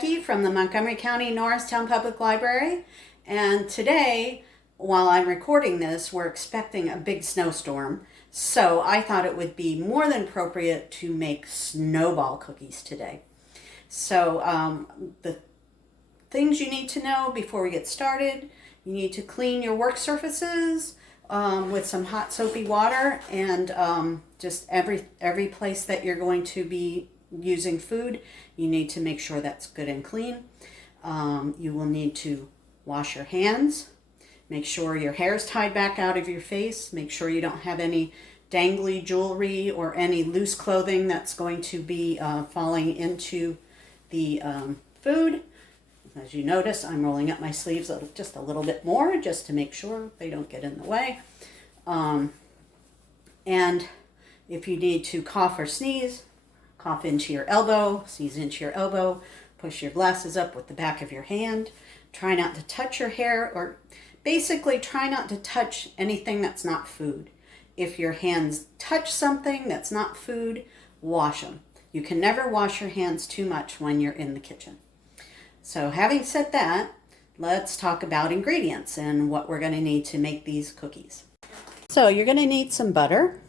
Becky from the Montgomery County Norristown Public Library, and today, while I'm recording this, we're expecting a big snowstorm, so I thought it would be more than appropriate to make snowball cookies today. So the things you need to know before we get started: you need to clean your work surfaces with some hot soapy water, and just every place that you're going to be using food, you need to make sure that's good and clean. You will need to wash your hands. Make sure your hair is tied back out of your face. Make sure you don't have any dangly jewelry or any loose clothing that's going to be falling into the food. As you notice, I'm rolling up my sleeves just a little bit more just to make sure they don't get in the way. And if you need to cough or sneeze, cough into your elbow, sneeze into your elbow, push your glasses up with the back of your hand. Try not to touch your hair, or basically try not to touch anything that's not food. If your hands touch something that's not food, wash them. You can never wash your hands too much when you're in the kitchen. So having said that, let's talk about ingredients and what we're going to need to make these cookies. So you're going to need some butter.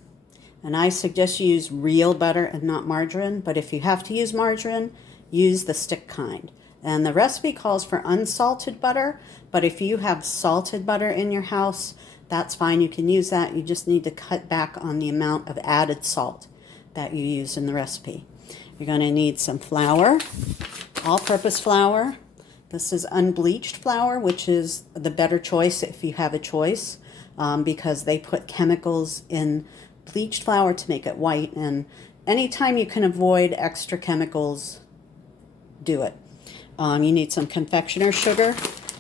And I suggest you use real butter and not margarine, but if you have to use margarine, use the stick kind. And the recipe calls for unsalted butter, but if you have salted butter in your house, that's fine. You can use that. You just need to cut back on the amount of added salt that you use in the recipe. You're going to need some flour, all-purpose flour. This is unbleached flour, which is the better choice if you have a choice, because they put chemicals in bleached flour to make it white, and anytime you can avoid extra chemicals, do it. You need some confectioner sugar.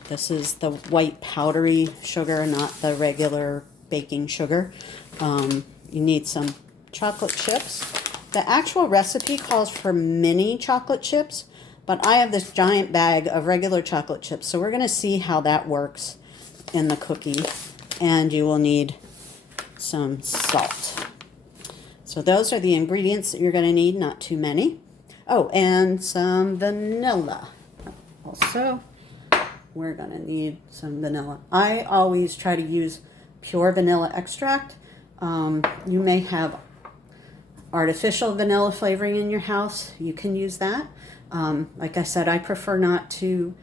This is the white powdery sugar, not the regular baking sugar. You need some chocolate chips. The actual recipe calls for mini chocolate chips, but I have this giant bag of regular chocolate chips, so we're going to see how that works in the cookie. And you will need some salt. So those are the ingredients that you're going to need, not too many. Oh, and some vanilla. Also, we're going to need some vanilla. I always try to use pure vanilla extract. You may have artificial vanilla flavoring in your house. You can use that. Like I said, I prefer not to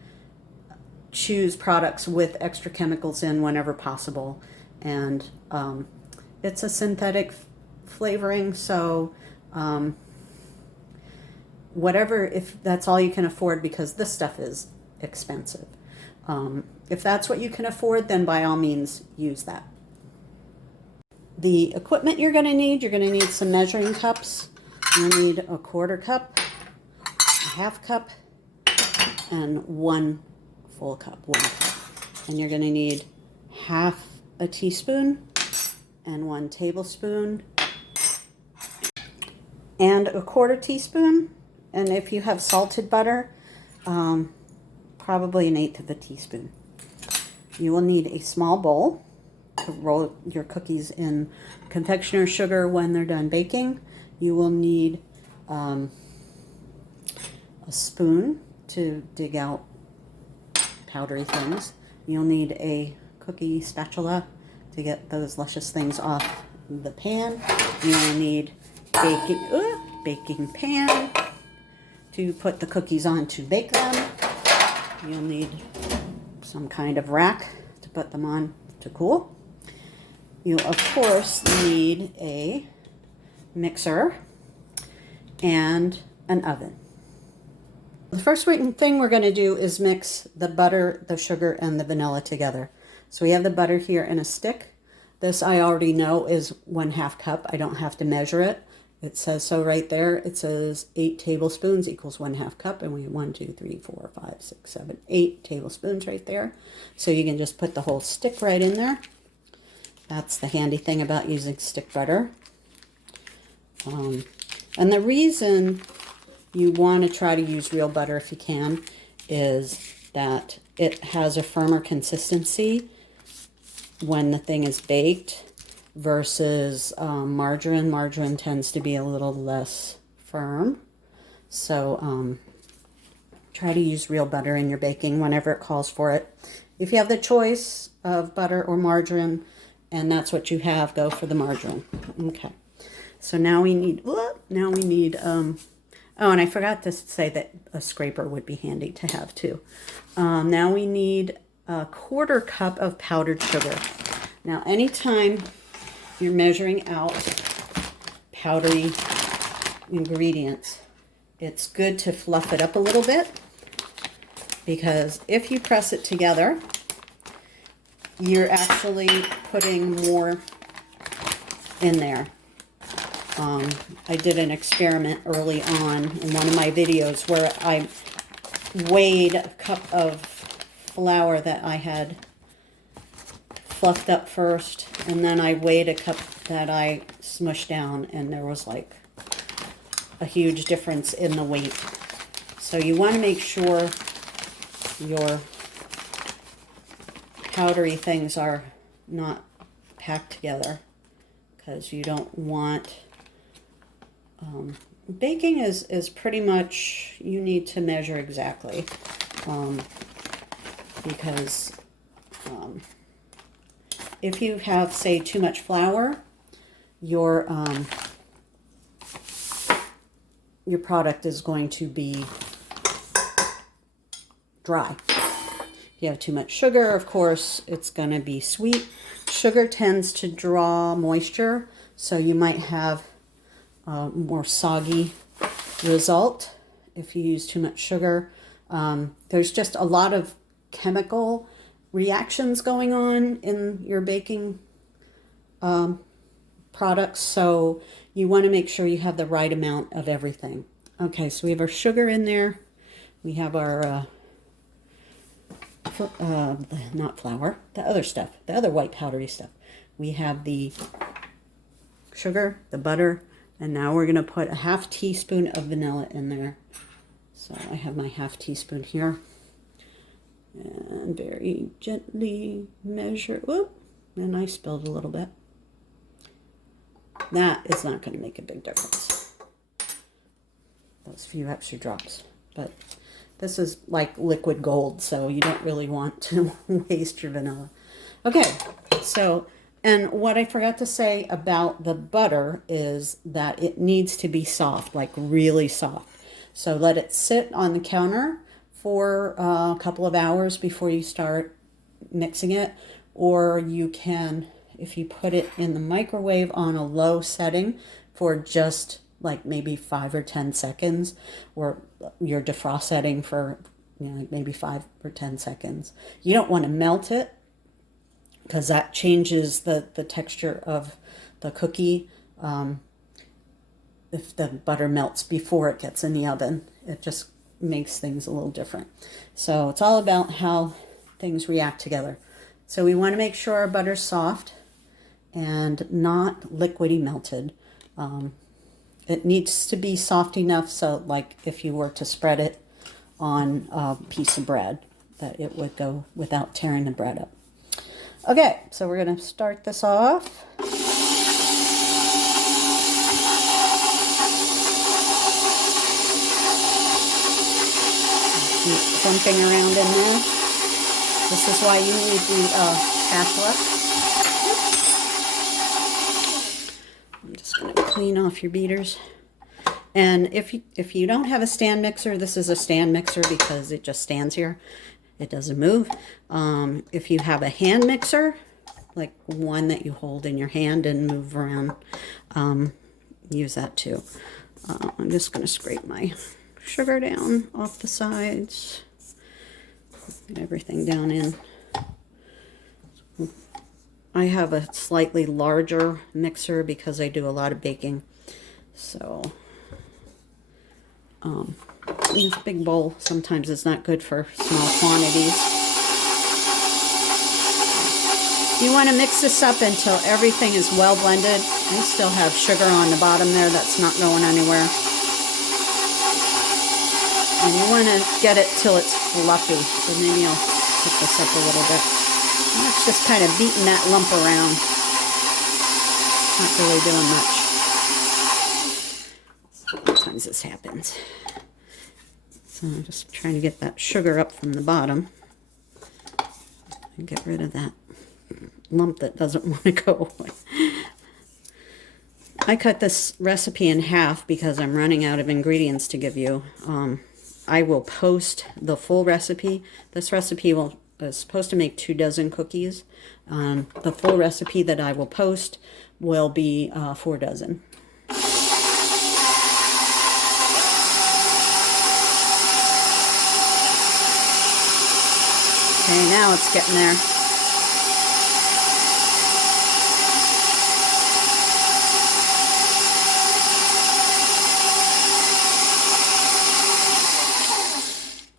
choose products with extra chemicals in whenever possible. And it's a synthetic flavoring, so whatever, if that's all you can afford, because this stuff is expensive. If that's what you can afford, then by all means use that. The equipment you're going to need some measuring cups. You'll need a 1/4 cup, a 1/2 cup, and 1 full cup, 1 cup. And you're going to need 1/2 a teaspoon and 1 tablespoon and a 1/4 teaspoon. And if you have salted butter, probably 1/8 of a teaspoon. You will need a small bowl to roll your cookies in confectioner sugar when they're done baking. You will need a spoon to dig out powdery things. You'll need a cookie spatula to get those luscious things off the pan. You'll need baking pan to put the cookies on to bake them. You'll need some kind of rack to put them on to cool. You'll of course need a mixer and an oven. The first thing we're going to do is mix the butter, the sugar, and the vanilla together. So we have the butter here in a stick. This I already know is 1/2 cup. I don't have to measure it. It says so right there. It says 8 tablespoons equals 1/2 cup, and we have 1, 2, 3, 4, 5, 6, 7, 8 tablespoons right there. So you can just put the whole stick right in there. That's the handy thing about using stick butter. And the reason you want to try to use real butter if you can is that it has a firmer consistency when the thing is baked versus margarine. Margarine tends to be a little less firm. So Try to use real butter in your baking whenever it calls for it. If you have the choice of butter or margarine, and that's what you have, go for the margarine. Okay. So now we need, oh, and I forgot to say that a scraper would be handy to have too. Now we need a 1/4 cup of powdered sugar. Now, anytime you're measuring out powdery ingredients, it's good to fluff it up a little bit, because if you press it together, you're actually putting more in there. I did an experiment early on in one of my videos where I weighed a cup of flour that I had fluffed up first, and then I weighed a cup that I smushed down, and there was like a huge difference in the weight. So you want to make sure your powdery things are not packed together, because you don't want baking is pretty much, you need to measure exactly, because if you have, say, too much flour, your product is going to be dry. If you have too much sugar, of course, it's going to be sweet. Sugar tends to draw moisture, so you might have a more soggy result if you use too much sugar. There's just a lot of chemical reactions going on in your baking products, so you want to make sure you have the right amount of everything. Okay, so we have our sugar in there. We have our not flour, the other stuff, the other white powdery stuff. We have the sugar, the butter, and now we're going to put a 1/2 teaspoon of vanilla in there. So I have my 1/2 teaspoon here. And very gently measure. Whoop, and I spilled a little bit. That is not going to make a big difference, those few extra drops. But this is like liquid gold, so you don't really want to waste your vanilla. Okay, so, and what I forgot to say about the butter is that it needs to be soft, like really soft. So let it sit on the counter for a couple of hours before you start mixing it, or you can, if you put it in the microwave on a low setting for just like maybe 5 or 10 seconds, or your defrost setting for, you know, maybe 5 or 10 seconds. You don't want to melt it, because that changes the texture of the cookie. If the butter melts before it gets in the oven, it just makes things a little different. So it's all about how things react together. So we want to make sure our butter's soft and not liquidy melted. It needs to be soft enough so, like, if you were to spread it on a piece of bread, that it would go without tearing the bread up. Okay, so we're going to start this off. Keep jumping around in there. This is why you need the spatula. I'm just going to clean off your beaters. And if you don't have a stand mixer, this is a stand mixer because it just stands here. It doesn't move. If you have a hand mixer, like one that you hold in your hand and move around, use that too. I'm just going to scrape my sugar down off the sides. Get everything down in. I have a slightly larger mixer because I do a lot of baking. So this big bowl sometimes is not good for small quantities. You want to mix this up until everything is well blended. I still have sugar on the bottom there that's not going anywhere. And you want to get it till it's fluffy. So maybe I'll pick this up a little bit. And that's just kind of beating that lump around. Not really doing much. Sometimes this happens. So I'm just trying to get that sugar up from the bottom and get rid of that lump that doesn't want to go away. I cut this recipe in half because I'm running out of ingredients to give you. I will post the full recipe. This recipe is supposed to make 2 dozen cookies. The full recipe that I will post will be 4 dozen. Okay, now it's getting there.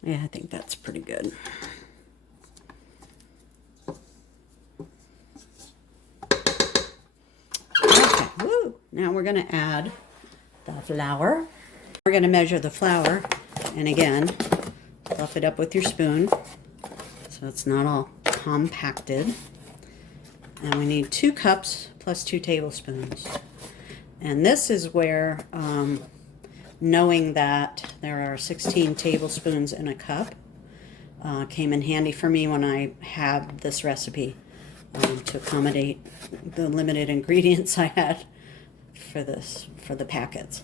Yeah, I think that's pretty good. Okay, woo! Now we're going to add the flour. We're going to measure the flour, and again, fluff it up with your spoon so it's not all compacted. And we need 2 cups plus 2 tablespoons. And this is where knowing that there are 16 tablespoons in a cup came in handy for me when I had this recipe to accommodate the limited ingredients I had for the packets.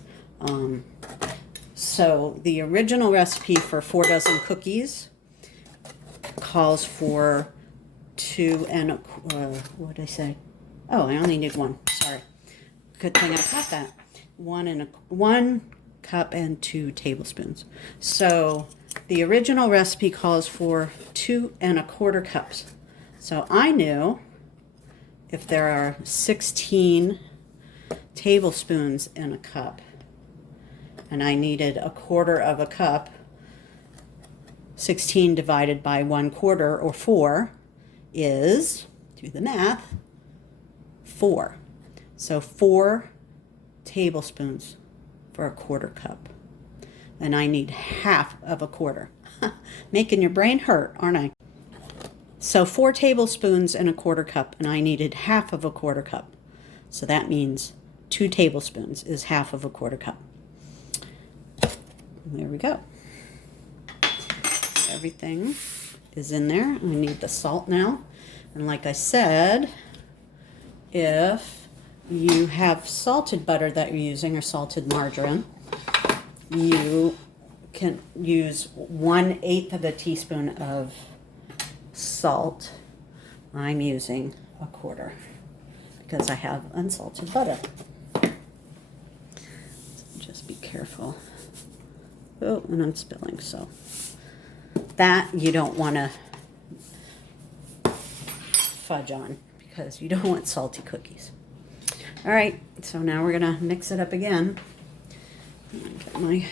So the original recipe for 4 dozen cookies calls for 2 and what did I say? Oh, I only need 1. Sorry. Good thing I caught that. 1 cup and 2 tablespoons. So the original recipe calls for 2 1/4 cups. So I knew if there are 16 tablespoons in a cup and I needed 1/4 of a cup, 16 divided by 1/4 or 4 is, do the math, 4. So 4 tablespoons for 1/4 cup. And I need half of a quarter. Making your brain hurt, aren't I? So 4 tablespoons in 1/4 cup, and I needed half of a 1/4 cup. So that means 2 tablespoons is half of a 1/4 cup. There we go. Everything is in there. I need the salt now. And like I said, if you have salted butter that you're using or salted margarine, you can use 1/8 of a teaspoon of salt. I'm using 1/4 because I have unsalted butter. So just be careful. Oh, and I'm spilling, so that you don't want to fudge on because you don't want salty cookies. All right, so now we're gonna mix it up again. Get my,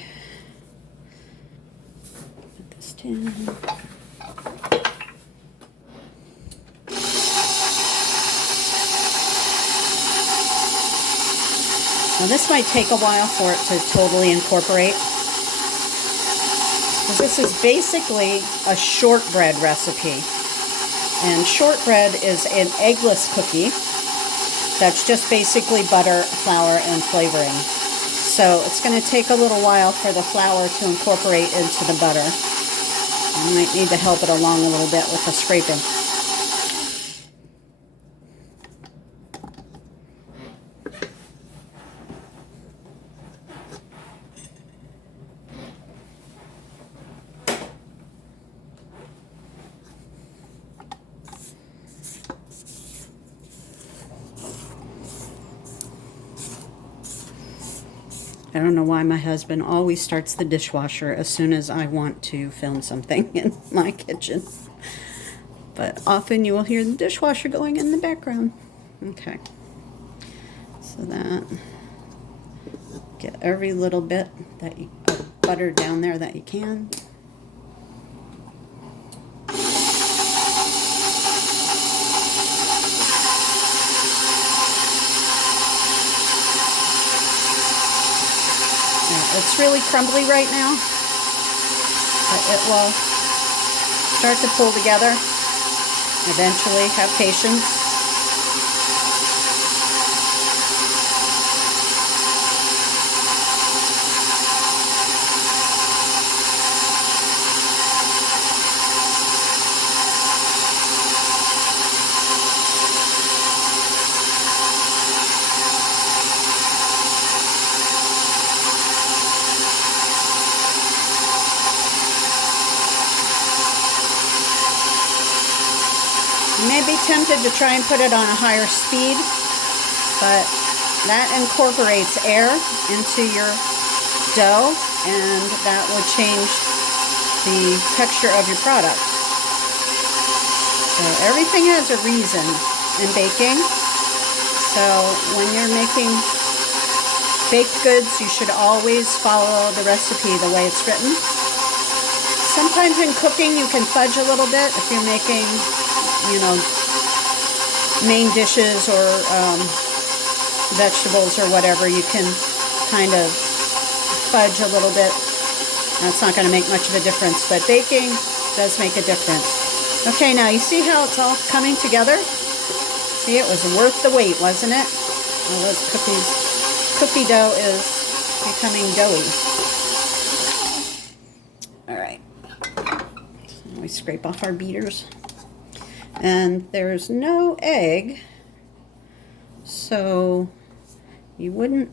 put this tin. Now this might take a while for it to totally incorporate. This is basically a shortbread recipe. And shortbread is an eggless cookie that's just basically butter, flour, and flavoring. So it's going to take a little while for the flour to incorporate into the butter. You might need to help it along a little bit with the scraping. I don't know why my husband always starts the dishwasher as soon as I want to film something in my kitchen. But often you will hear the dishwasher going in the background. Okay. So that, get every little bit that of butter down there that you can. It's really crumbly right now, but it will start to pull together. Eventually, have patience. may be tempted to try and put it on a higher speed, but that incorporates air into your dough, and that will change the texture of your product. So everything has a reason in baking. So when you're making baked goods, you should always follow the recipe the way it's written. Sometimes in cooking you can fudge a little bit if you're making, you know, main dishes or vegetables or whatever. You can kind of fudge a little bit. That's not going to make much of a difference, but baking does make a difference. Okay, now you see how it's all coming together? See, it was worth the wait, wasn't it? Well, those cookie dough is becoming doughy. All right. We scrape off our beaters, and there's no egg, so you wouldn't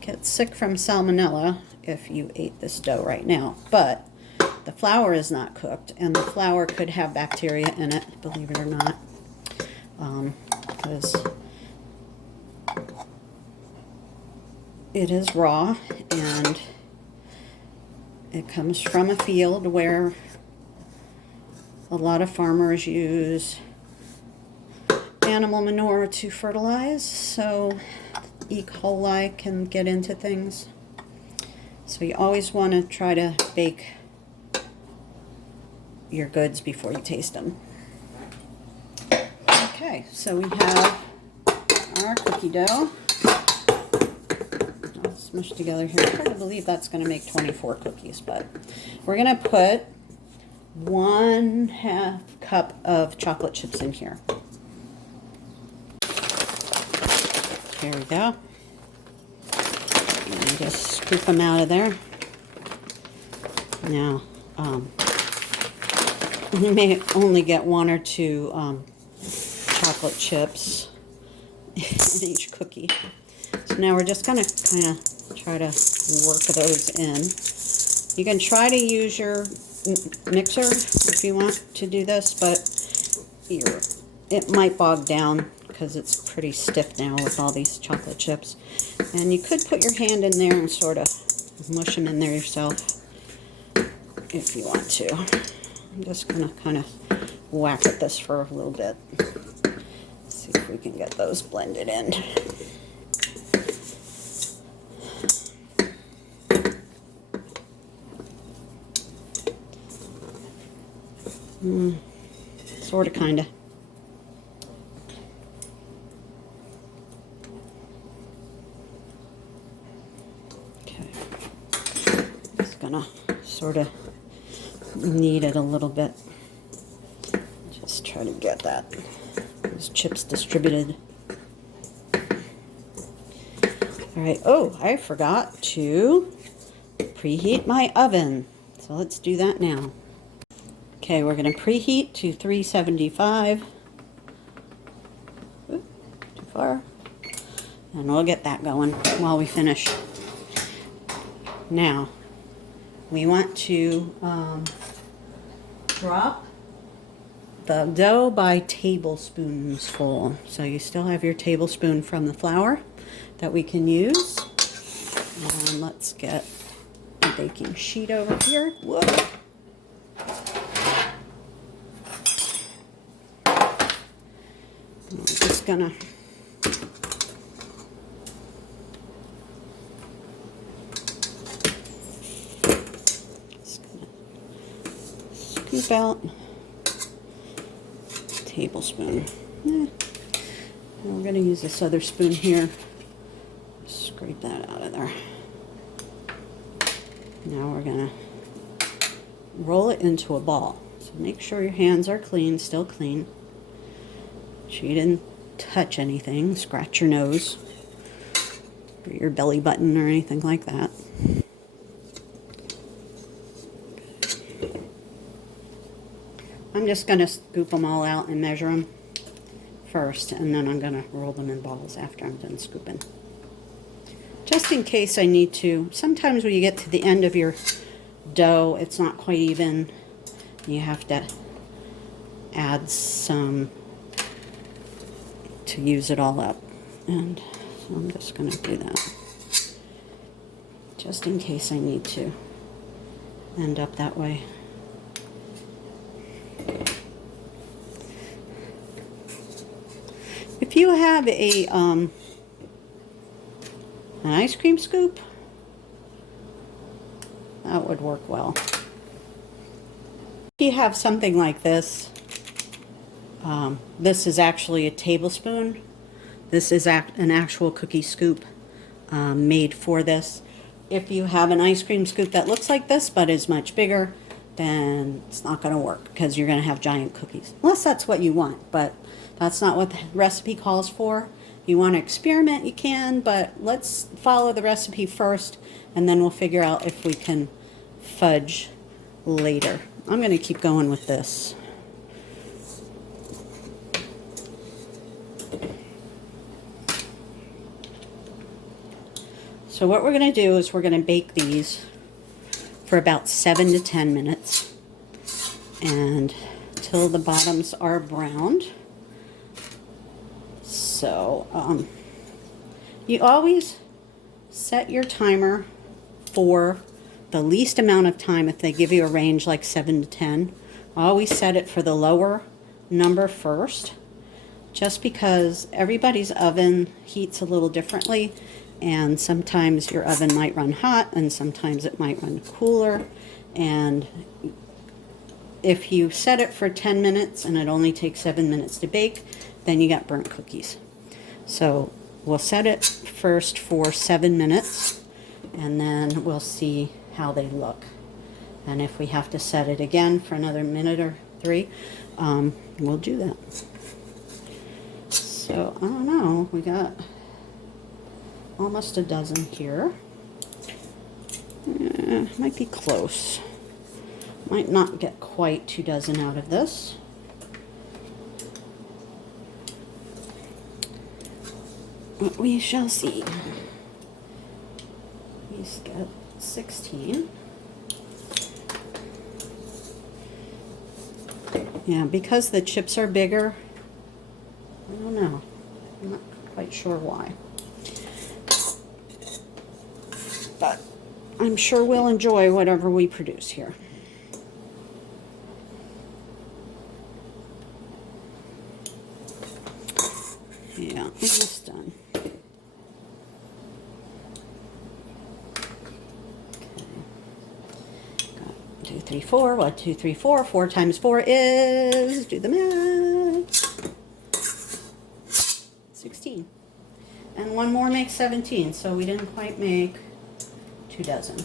get sick from salmonella if you ate this dough right now, but the flour is not cooked, and the flour could have bacteria in it, believe it or not, because it is raw, and it comes from a field where a lot of farmers use animal manure to fertilize, so E. coli can get into things. So you always want to try to bake your goods before you taste them. Okay, so we have our cookie dough. Smushed together here. I can't believe that's going to make 24 cookies, but we're going to put 1/2 cup of chocolate chips in here. Here we go. And just scoop them out of there. Now, you may only get 1 or 2 chocolate chips in each cookie. So now we're just going to kind of try to work those in. You can try to use your mixer if you want to do this, but it might bog down because it's pretty stiff now with all these chocolate chips. And you could put your hand in there and sort of mush them in there yourself if you want to. I'm just going to kind of whack at this for a little bit. See if we can get those blended in. Sort of, kind of. Okay. Just gonna sort of knead it a little bit. Just try to get those chips distributed. All right. Oh, I forgot to preheat my oven. So let's do that now. Okay, we're going to preheat to 375. Ooh, too far. And we'll get that going while we finish. Now, we want to drop the dough by tablespoons full. So you still have your tablespoon from the flour that we can use. And let's get a baking sheet over here. Whoa. I'm just gonna scoop out a tablespoon. And we're gonna use this other spoon here. Scrape that out of there. Now we're gonna roll it into a ball. So make sure your hands are clean, still clean. You didn't touch anything, scratch your nose, or your belly button, or anything like that. I'm just going to scoop them all out and measure them first, and then I'm going to roll them in balls after I'm done scooping. Just in case I need to. Sometimes when you get to the end of your dough, it's not quite even. You have to add some to use it all up. And so I'm just going to do that just in case I need to end up that way. If you have an ice cream scoop, that would work well. If you have something like this, this is actually a tablespoon. This is an actual cookie scoop made for this. If you have an ice cream scoop that looks like this but is much bigger, then it's not going to work because you're going to have giant cookies. Unless that's what you want, but that's not what the recipe calls for. If you want to experiment, you can, but let's follow the recipe first, and then we'll figure out if we can fudge later. I'm going to keep going with this. So what we're going to do is we're going to bake these for about 7 to 10 minutes, and till the bottoms are browned. So you always set your timer for the least amount of time. If they give you a range like 7 to 10, always set it for the lower number first, just because everybody's oven heats a little differently, and sometimes your oven might run hot and sometimes it might run cooler. And if you set it for 10 minutes and it only takes 7 minutes to bake, then you got burnt cookies. So we'll set it first for 7 minutes, and then we'll see how they look. And if we have to set it again for another minute or 3, we'll do that. So I don't know, we got almost a dozen here. Might be close. Might not get quite 2 dozen out of this. But we shall see. He's got 16. Yeah, because the chips are bigger, I don't know. I'm not quite sure why. But I'm sure we'll enjoy whatever we produce here. Yeah, almost done. Okay. 2, 3, 4. 1, 2, 3, 4. 4 times 4 is, do the math, 16. And one more makes 17, so we didn't quite make 2 dozen.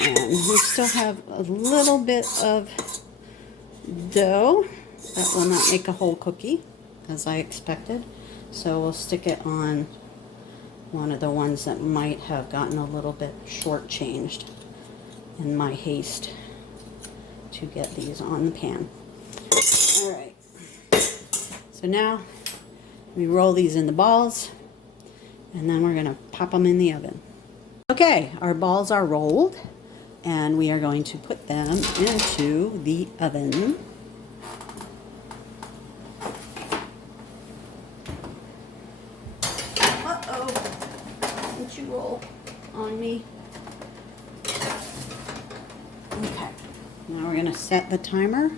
And we still have a little bit of dough. That will not make a whole cookie, as I expected. So we'll stick it on one of the ones that might have gotten a little bit shortchanged in my haste to get these on the pan. All right. So now we roll these into balls, and then we're going to pop them in the oven. Okay, our balls are rolled, and we are going to put them into the oven. Uh-oh, don't you roll on me. Okay, now we're going to set the timer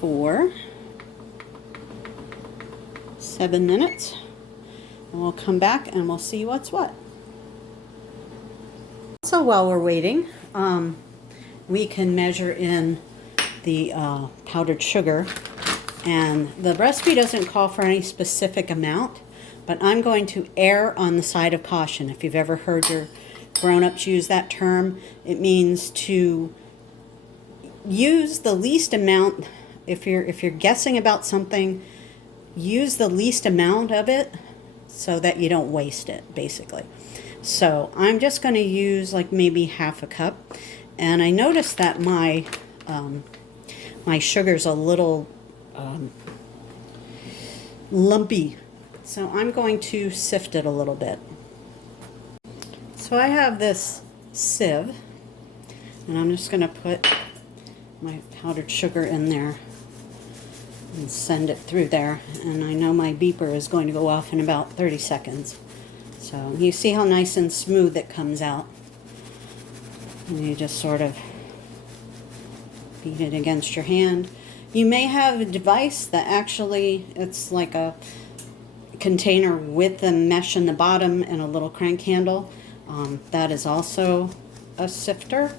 for 7 minutes, and we'll come back and we'll see what's what. So while we're waiting, we can measure in the powdered sugar, and the recipe doesn't call for any specific amount, but I'm going to err on the side of caution. If you've ever heard your grown-ups use that term, it means to use the least amount. If you're guessing about something, use the least amount of it so that you don't waste it, basically. So I'm just going to use like maybe half a cup, and I noticed that my my sugar's a little lumpy, so I'm going to sift it a little bit. So I have this sieve, and I'm just going to put my powdered sugar in there and send it through there. And I know my beeper is going to go off in about 30 seconds. So you see how nice and smooth it comes out. And you just sort of beat it against your hand. You may have a device that actually, it's like a container with a mesh in the bottom and a little crank handle. That is also a sifter.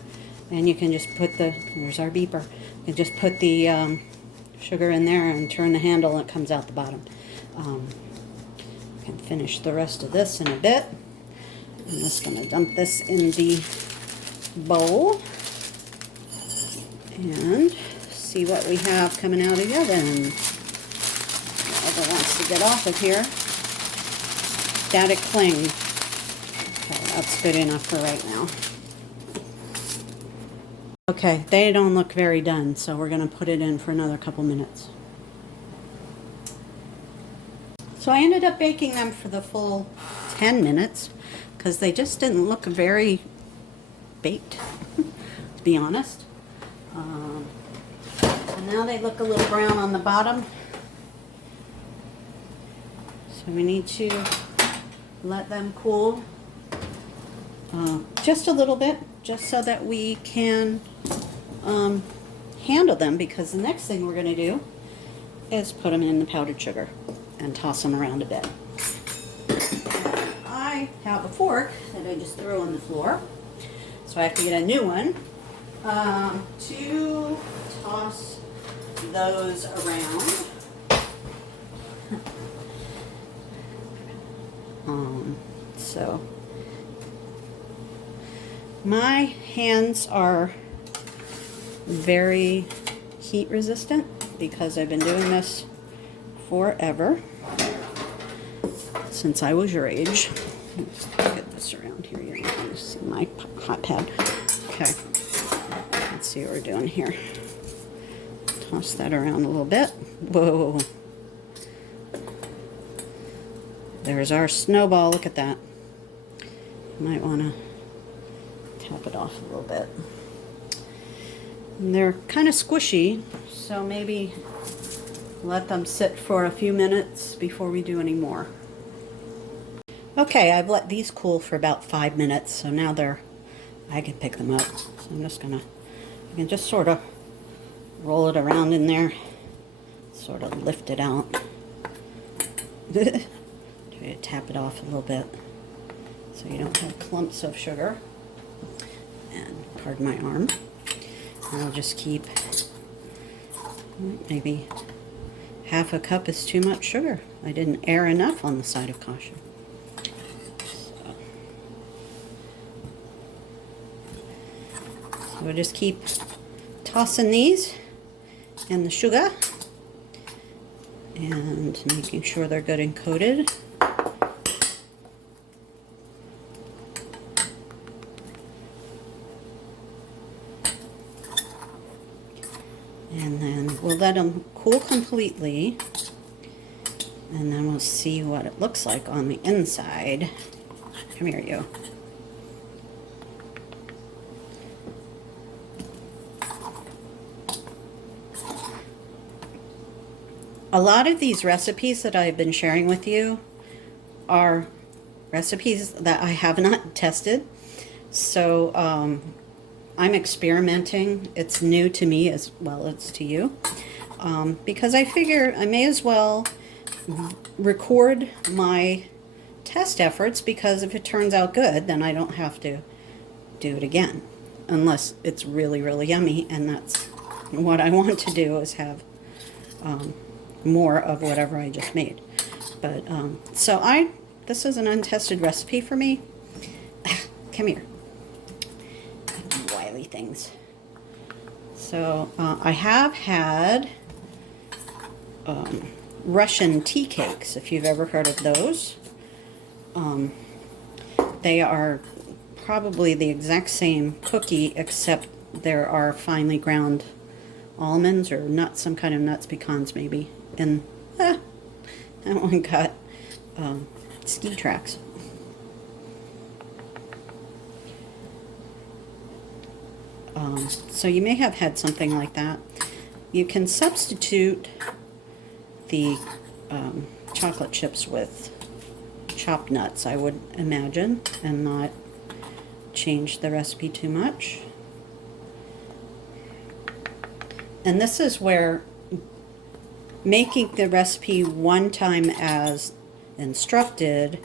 And you can just put there's our beeper. You can just put the sugar in there and turn the handle and it comes out the bottom. I can finish the rest of this in a bit. I'm just going to dump this in the bowl and see what we have coming out of the oven. Whoever wants to get off of here. Static cling. Okay, that's good enough for right now. Okay, they don't look very done, so we're going to put it in for another couple minutes. So I ended up baking them for the full 10 minutes because they just didn't look very baked, to be honest. And now they look a little brown on the bottom. So we need to let them cool just a little bit, just so that we can handle them, because the next thing we're going to do is put them in the powdered sugar and toss them around a bit. I have a fork that I just threw on the floor, so I have to get a new one to toss those around. So my hands are very heat resistant because I've been doing this forever, since I was your age. Let's get this around here. You can see my hot pad. Okay, let's see what we're doing here. Toss that around a little bit. Whoa. There's our snowball. Look at that. You might want to tap it off a little bit. And they're kind of squishy, so maybe let them sit for a few minutes before we do any more. Okay, I've let these cool for about 5 minutes, so now I can pick them up. So I'm just gonna, I can just sort of roll it around in there, sort of lift it out. Try to tap it off a little bit so you don't have clumps of sugar. And pardon my arm. And I'll just keep, maybe half a cup is too much sugar. I didn't err enough on the side of caution. So we'll just keep tossing these in the sugar and making sure they're good and coated. And then we'll let them cool completely, and then we'll see what it looks like on the inside. Come here, you. A lot of these recipes that I've been sharing with you are recipes that I have not tested. So I'm experimenting. It's new to me as well as to you. Because I figure I may as well record my test efforts, because if it turns out good, then I don't have to do it again. Unless it's really, really yummy, and that's what I want to do, is have more of whatever I just made. But so this is an untested recipe for me. Come here, wily things. So I have had Russian tea cakes, if you've ever heard of those. They are probably the exact same cookie, except there are finely ground almonds or nuts, some kind of nuts, pecans maybe. And that one got ski tracks. So you may have had something like that. You can substitute the chocolate chips with chopped nuts, I would imagine, and not change the recipe too much. And this is where making the recipe one time as instructed,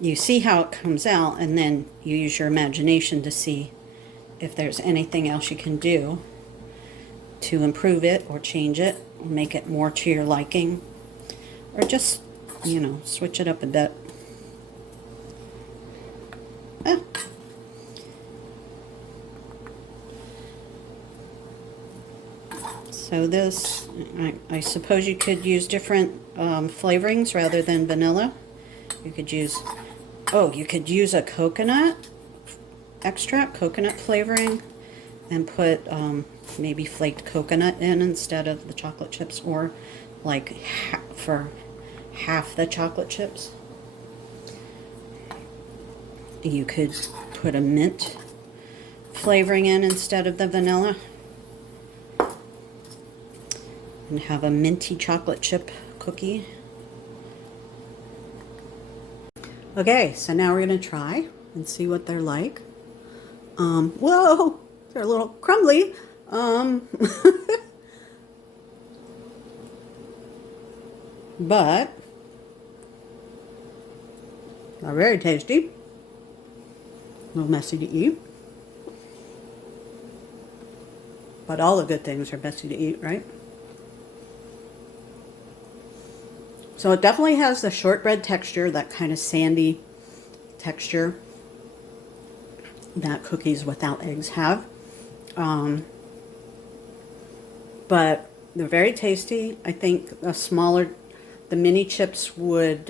you see how it comes out, and then you use your imagination to see if there's anything else you can do to improve it or change it or make it more to your liking, or just, you know, switch it up a bit. Ah. So this, I suppose you could use different flavorings rather than vanilla. You could use, you could use a coconut extract, coconut flavoring, and put maybe flaked coconut in instead of the chocolate chips, or like for half the chocolate chips. You could put a mint flavoring in instead of the vanilla and have a minty chocolate chip cookie. Okay, so now we're going to try and see what they're like. Whoa, they're a little crumbly. But they're very tasty. A little messy to eat. But all the good things are messy to eat, right? So it definitely has the shortbread texture, that kind of sandy texture that cookies without eggs have. But they're very tasty. I think the mini chips would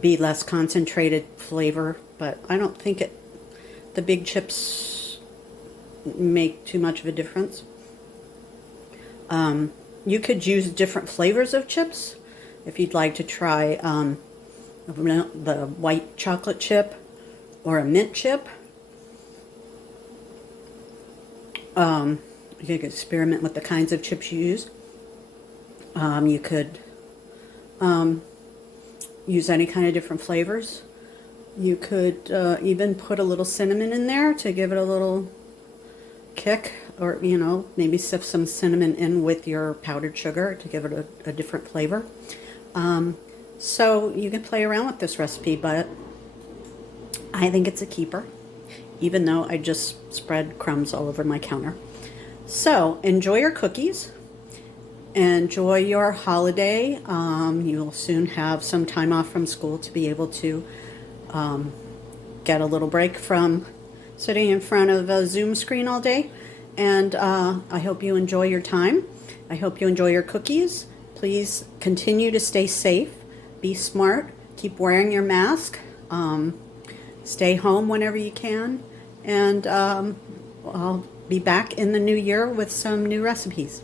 be less concentrated flavor, but I don't think the big chips make too much of a difference. You could use different flavors of chips if you'd like to try the white chocolate chip or a mint chip. You could experiment with the kinds of chips you use. You could use any kind of different flavors. You could even put a little cinnamon in there to give it a little kick, or, you know, maybe sift some cinnamon in with your powdered sugar to give it a different flavor. So you can play around with this recipe, but I think it's a keeper, even though I just spread crumbs all over my counter. So enjoy your cookies. Enjoy your holiday. You'll soon have some time off from school to be able to get a little break from sitting in front of a Zoom screen all day. And I hope you enjoy your time. I hope you enjoy your cookies. Please continue to stay safe. Be smart. Keep wearing your mask. Stay home whenever you can. And I'll be back in the new year with some new recipes.